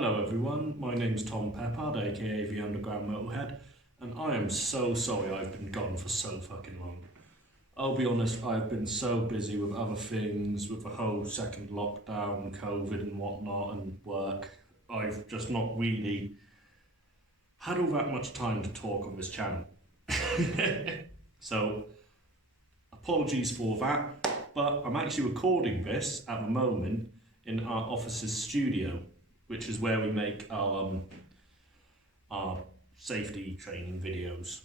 Hello everyone, my name's Tom Peppard, aka the Underground Metalhead, and I am so sorry I've been gone for so fucking long. I'll be honest, I've been so busy with other things, with the whole second lockdown, COVID and whatnot, and work. I've just not really had all that much time to talk on this channel. So, apologies for that, but I'm actually recording this at the moment in our office's studio, which is where we make our safety training videos.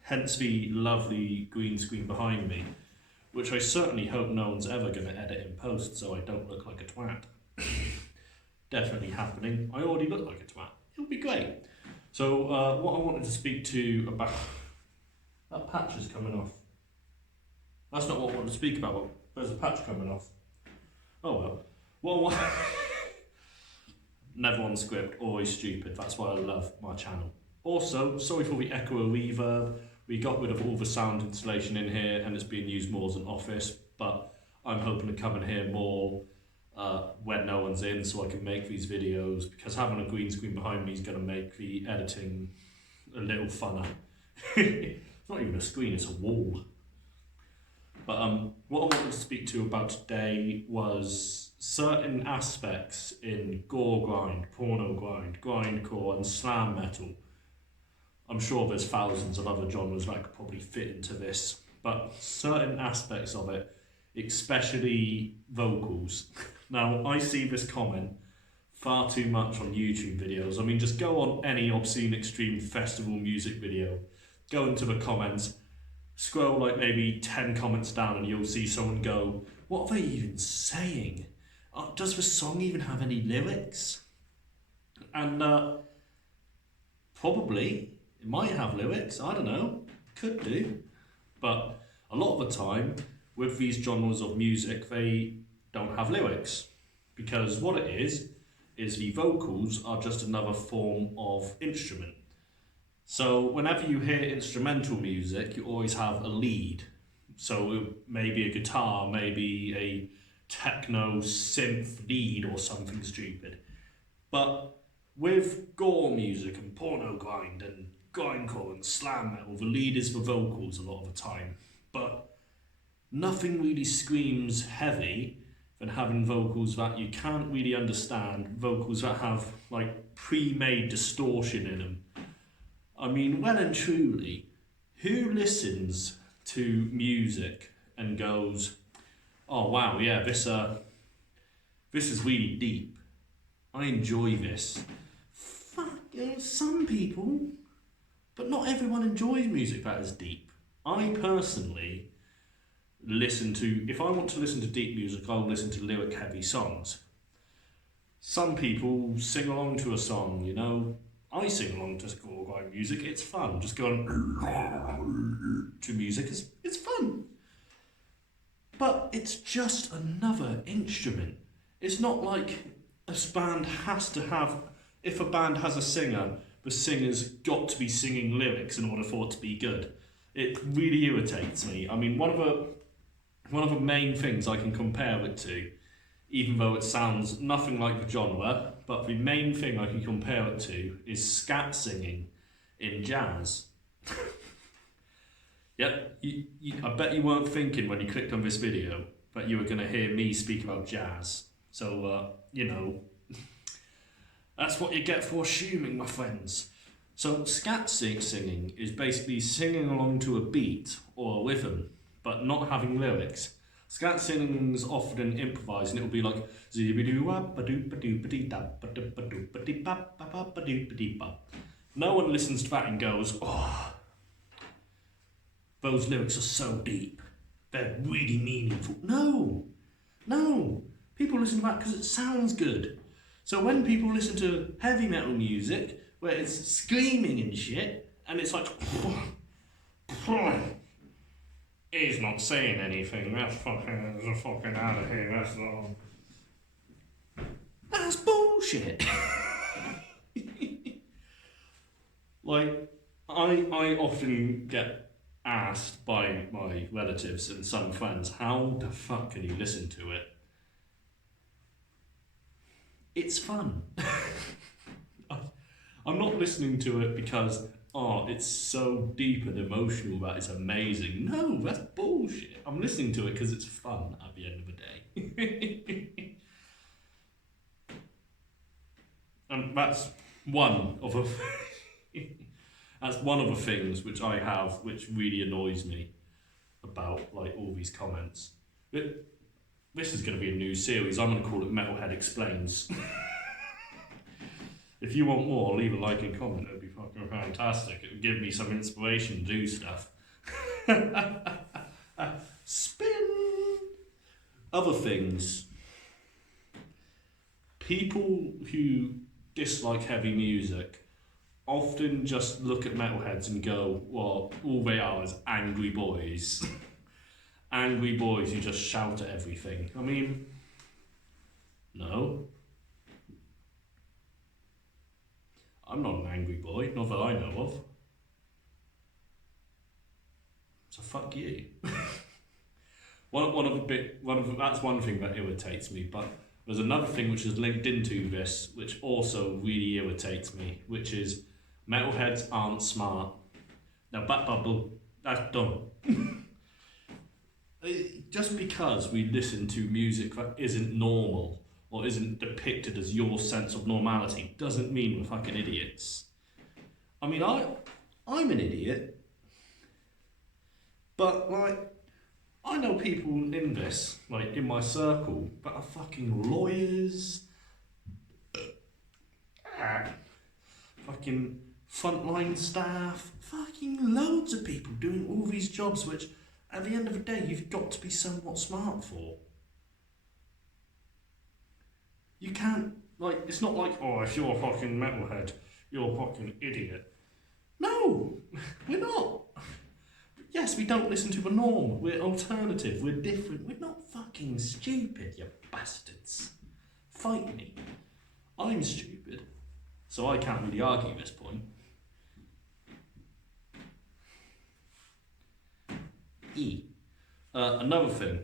Hence the lovely green screen behind me, which I certainly hope no one's ever going to edit in post so I don't look like a twat. Definitely happening. I already look like a twat. It'll be great. So what I wanted to speak to about... That patch is coming off. That's not what I wanted to speak about, but there's a patch coming off. Oh well. Never on script, always stupid. That's why I love my channel. Also, sorry for the echo and reverb. We got rid of all the sound installation in here and it's being used more as an office, but I'm hoping to come in here more when no one's in so I can make these videos, because having a green screen behind me is going to make the editing a little funner. It's not even a screen, it's a wall. But what I wanted to speak to about today was certain aspects in gore grind, porno grind, grindcore and slam metal. I'm sure there's thousands of other genres that could probably fit into this, but certain aspects of it, especially vocals. Now, I see this comment far too much on YouTube videos. I mean, just go on any Obscene Extreme festival music video, go into the comments, scroll like maybe 10 comments down and you'll see someone go, what are they even saying? Does the song even have any lyrics? And probably, it might have lyrics, I don't know, could do. But a lot of the time, with these genres of music, they don't have lyrics. Because what it is the vocals are just another form of instrument. So whenever you hear instrumental music, you always have a lead. So maybe a guitar, maybe a techno synth lead or something stupid. But with gore music and porno grind and grindcore and slam metal, the lead is the vocals a lot of the time. But nothing really screams heavy than having vocals that you can't really understand, vocals that have like pre-made distortion in them. I mean, well and truly, who listens to music and goes, oh wow, yeah, this is really deep. I enjoy this. Fuck, some people, but not everyone enjoys music that is deep. I personally listen to, if I want to listen to deep music, I'll listen to lyric heavy songs. Some people sing along to a song, you know. I sing along to gore grind music, it's fun. Just going to music, it's fun. But it's just another instrument. It's not like a band has to have, if a band has a singer, the singer's got to be singing lyrics in order for it to be good. It really irritates me. I mean, one of the main things I can compare it to, even though it sounds nothing like the genre, but the main thing I can compare it to is scat singing in jazz. Yep, I bet you weren't thinking when you clicked on this video that you were going to hear me speak about jazz. So, you know, that's what you get for assuming, my friends. So scat singing is basically singing along to a beat or a rhythm, but not having lyrics. Scat singing is often improvised and it'll be like no one listens to that and goes, oh, those lyrics are so deep, they're really meaningful. No, people listen to that because it sounds good. So when people listen to heavy metal music where it's screaming and shit and it's like he's not saying anything, that's fucking out of here, that's bullshit. Like, I often get asked by my relatives and some friends, how the fuck can you listen to it? It's fun. I'm not listening to it because, oh, it's so deep and emotional that it's amazing. No, that's bullshit. I'm listening to it because it's fun at the end of the day. And that's one of the that's one of the things which I have which really annoys me about like all these comments. This is going to be a new series. I'm going to call it Metalhead Explains. If you want more, leave a like and comment. It would be fucking fantastic. It would give me some inspiration to do stuff. Spin! Other things. People who dislike heavy music often just look at metalheads and go, well, all they are is angry boys. Angry boys who just shout at everything. I mean, no. I'm not an angry boy, not that I know of. So fuck you. That's one thing that irritates me, but there's another thing which is linked into this, which also really irritates me, which is metalheads aren't smart. Now, Bat Bubble, that's dumb. Just because we listen to music that isn't normal or isn't depicted as your sense of normality doesn't mean we're fucking idiots. I mean, I'm an idiot, but like, I know people in this, like in my circle, that are fucking lawyers, fucking frontline staff, fucking loads of people doing all these jobs which, at the end of the day, you've got to be somewhat smart for. You can't, like, it's not like, oh, if you're a fucking metalhead, you're a fucking idiot. No, we're not. Yes, we don't listen to the norm. We're alternative. We're different. We're not fucking stupid, you bastards. Fight me. I'm stupid, so I can't really argue this point. Another thing.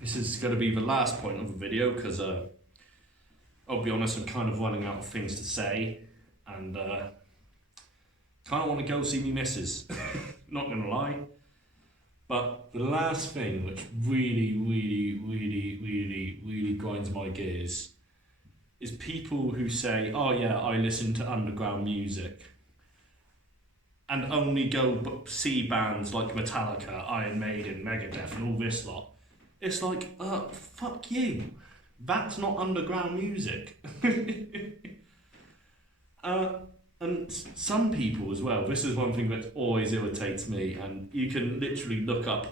This is going to be the last point of the video because I'll be honest, I'm kind of running out of things to say, and kind of want to go see me missus. Not gonna lie. But the last thing which really grinds my gears is people who say, oh yeah, I listen to underground music, and only go see bands like Metallica, Iron Maiden, Megadeth and all this lot. It's like, fuck you. That's not underground music. And some people as well, this is one thing that always irritates me, and you can literally look up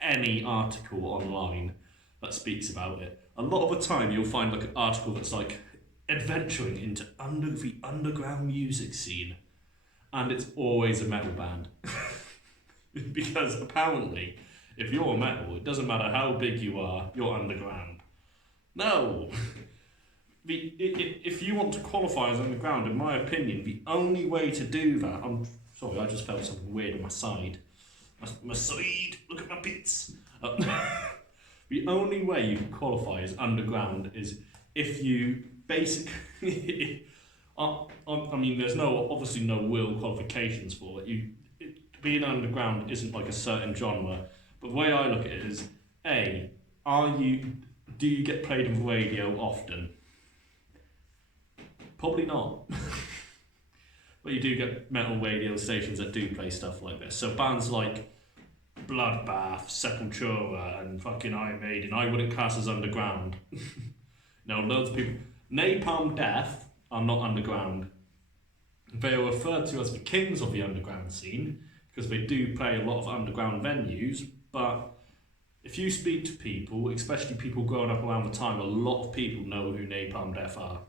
any article online that speaks about it. A lot of the time you'll find like an article that's like adventuring into the underground music scene, and it's always a metal band. Because apparently, if you're metal, it doesn't matter how big you are, you're underground. No! If you want to qualify as underground, in my opinion, the only way to do that... I'm sorry, I just felt something weird on my side. My side! Look at my bits! The only way you can qualify as underground is if you basically... I mean, there's obviously no real qualifications for it. Being underground isn't like a certain genre, but the way I look at it is, A, do you get played on the radio often? Probably not. But you do get metal radio stations that do play stuff like this. So bands like Bloodbath, Sepultura and fucking Iron Maiden, I wouldn't class as underground. No, loads of people... Napalm Death are not underground. They are referred to as the kings of the underground scene because they do play a lot of underground venues, but if you speak to people, especially people growing up around the time, a lot of people know who Napalm Death are.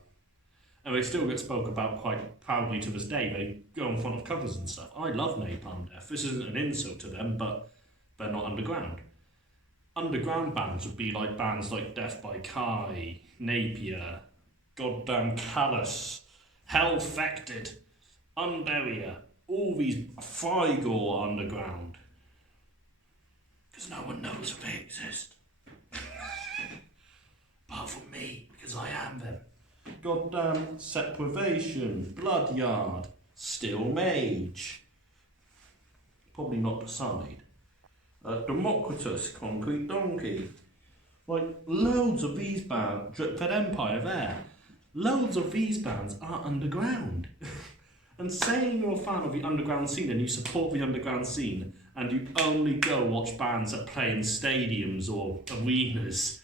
And they still get spoke about quite proudly to this day. They go in front of covers and stuff. I love Napalm Death. This isn't an insult to them, but they're not underground. Underground bands would be like bands like Death by Kai, Napier, Goddamn Callous, Hell-Fected, Unburia, all these Frigor underground. Because no one knows if they exist. Apart from me, because I am them. goddamn Seprivation, Bloodyard, Steel Mage. Probably not Beside. Democritus, Concrete Donkey. Like, loads of these bands, Dripfed Empire there. Loads of these bands are underground. And saying you're a fan of the underground scene and you support the underground scene and you only go watch bands that play in stadiums or arenas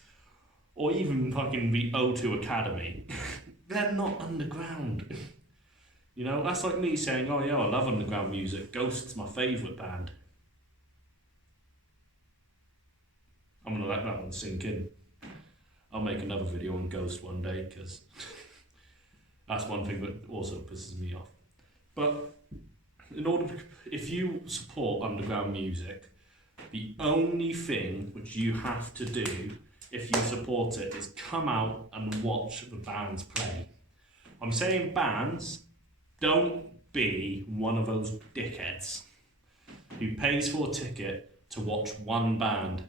or even fucking the O2 Academy, they're not underground. You know, that's like me saying, oh yeah, I love underground music, Ghost's my favourite band. I'm going to let that one sink in. I'll make another video on Ghost one day, because that's one thing that also pisses me off. But if you support underground music, the only thing which you have to do if you support it is come out and watch the bands play. I'm saying bands, don't be one of those dickheads who pays for a ticket to watch one band.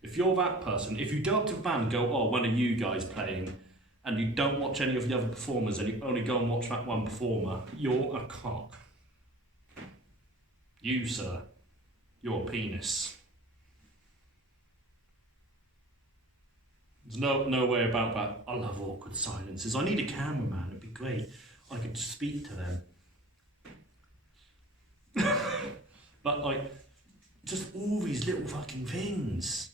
If you're that person, if you go up to the band and go, oh, when are you guys playing? And you don't watch any of the other performers and you only go and watch that one performer, you're a cock. You, sir, you're a penis. There's no way about that. I love awkward silences. I need a cameraman, it'd be great. I could speak to them. But like, just all these little fucking things.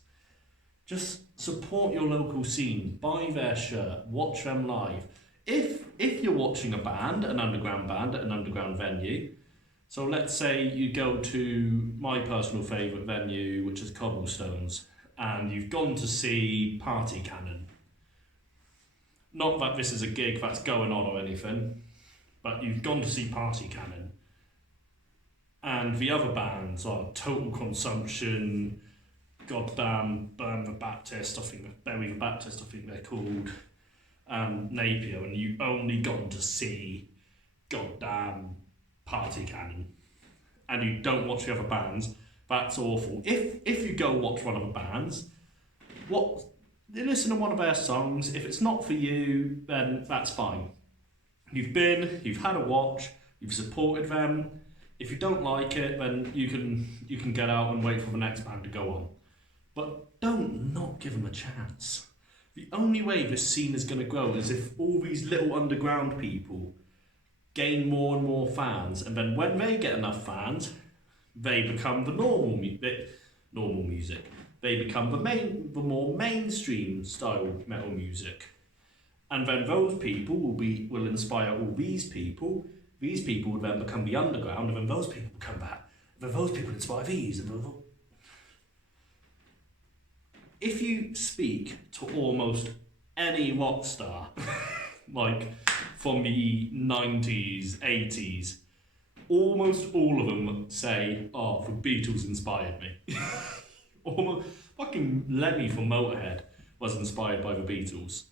Just support your local scene, buy their shirt, watch them live. If you're watching a band, an underground band at an underground venue, so let's say you go to my personal favourite venue, which is Cobblestones, and you've gone to see Party Cannon. Not that this is a gig that's going on or anything, but you've gone to see Party Cannon. And the other bands are Total Consumption, goddamn Burn the Baptist, I think Bury the Baptist, I think they're called, Napier, and you only gone to see goddamn Party Cannon, and you don't watch the other bands, that's awful. If you go watch one of the bands, listen to one of their songs. If it's not for you, then that's fine. You've had a watch, you've supported them. If you don't like it, then you can get out and wait for the next band to go on. But don't not give them a chance. The only way this scene is going to grow is if all these little underground people gain more and more fans, and then when they get enough fans, they become the normal music. They become the more mainstream style metal music, and then those people will inspire all these people. These people would then become the underground, and then those people will come back. And then those people inspire these, and then if you speak to almost any rock star, like from the 90s, 80s, almost all of them say, oh, the Beatles inspired me. Almost, fucking Lemmy from Motorhead was inspired by the Beatles.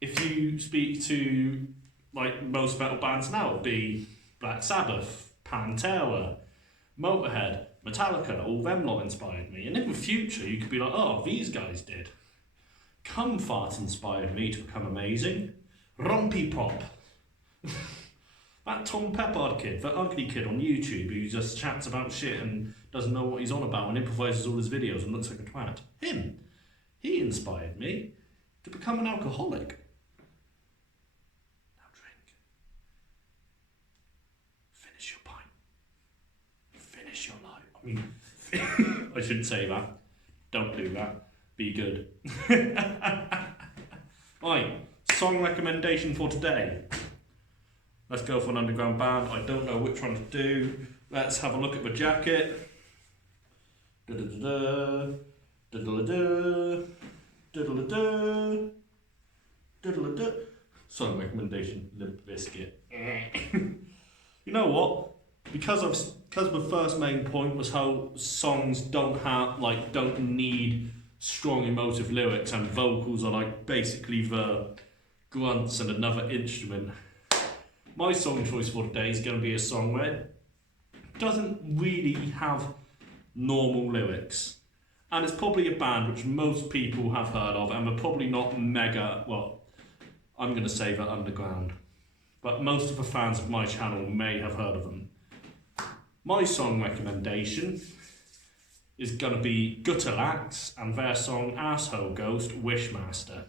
If you speak to like most metal bands now, it'd be Black Sabbath, Pantera, Motorhead, Metallica, all them lot inspired me. And in the future, you could be like, oh, these guys did. Comfort inspired me to become amazing. Rumpy Pop. That Tom Peppard kid, that ugly kid on YouTube who just chats about shit and doesn't know what he's on about and improvises all his videos and looks like a twat. Him. He inspired me to become an alcoholic. Now drink. Finish your pint. Finish your life. I mean, I shouldn't say that. Don't do that. Be good. Right, song recommendation for today. Let's go for an underground band. I don't know which one to do. Let's have a look at the jacket. Da-da-da-da. Da-da-da-da. Da-da-da-da. Da-da-da-da. Song recommendation, Limp Bizkit. You know what? Because the first main point was how songs don't need strong emotive lyrics and vocals are like basically the grunts and another instrument. My song choice for today is going to be a song where it doesn't really have normal lyrics. And it's probably a band which most people have heard of and they're probably not I'm going to say they're underground. But most of the fans of my channel may have heard of them. My song recommendation is going to be Gutterlax and their song Asshole Ghost Wishmaster.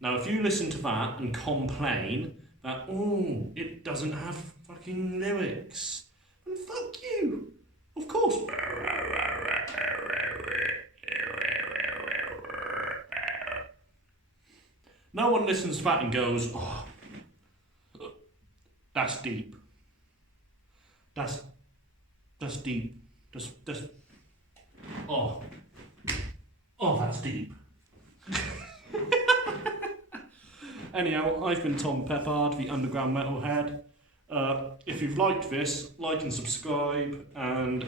Now, if you listen to that and complain that, oh, it doesn't have fucking lyrics, then fuck you. Of course. No one listens to that and goes, oh, that's deep. That's deep. That's, oh, that's deep. Anyhow, I've been Tom Peppard, the Underground Metalhead. If you've liked this, like and subscribe, and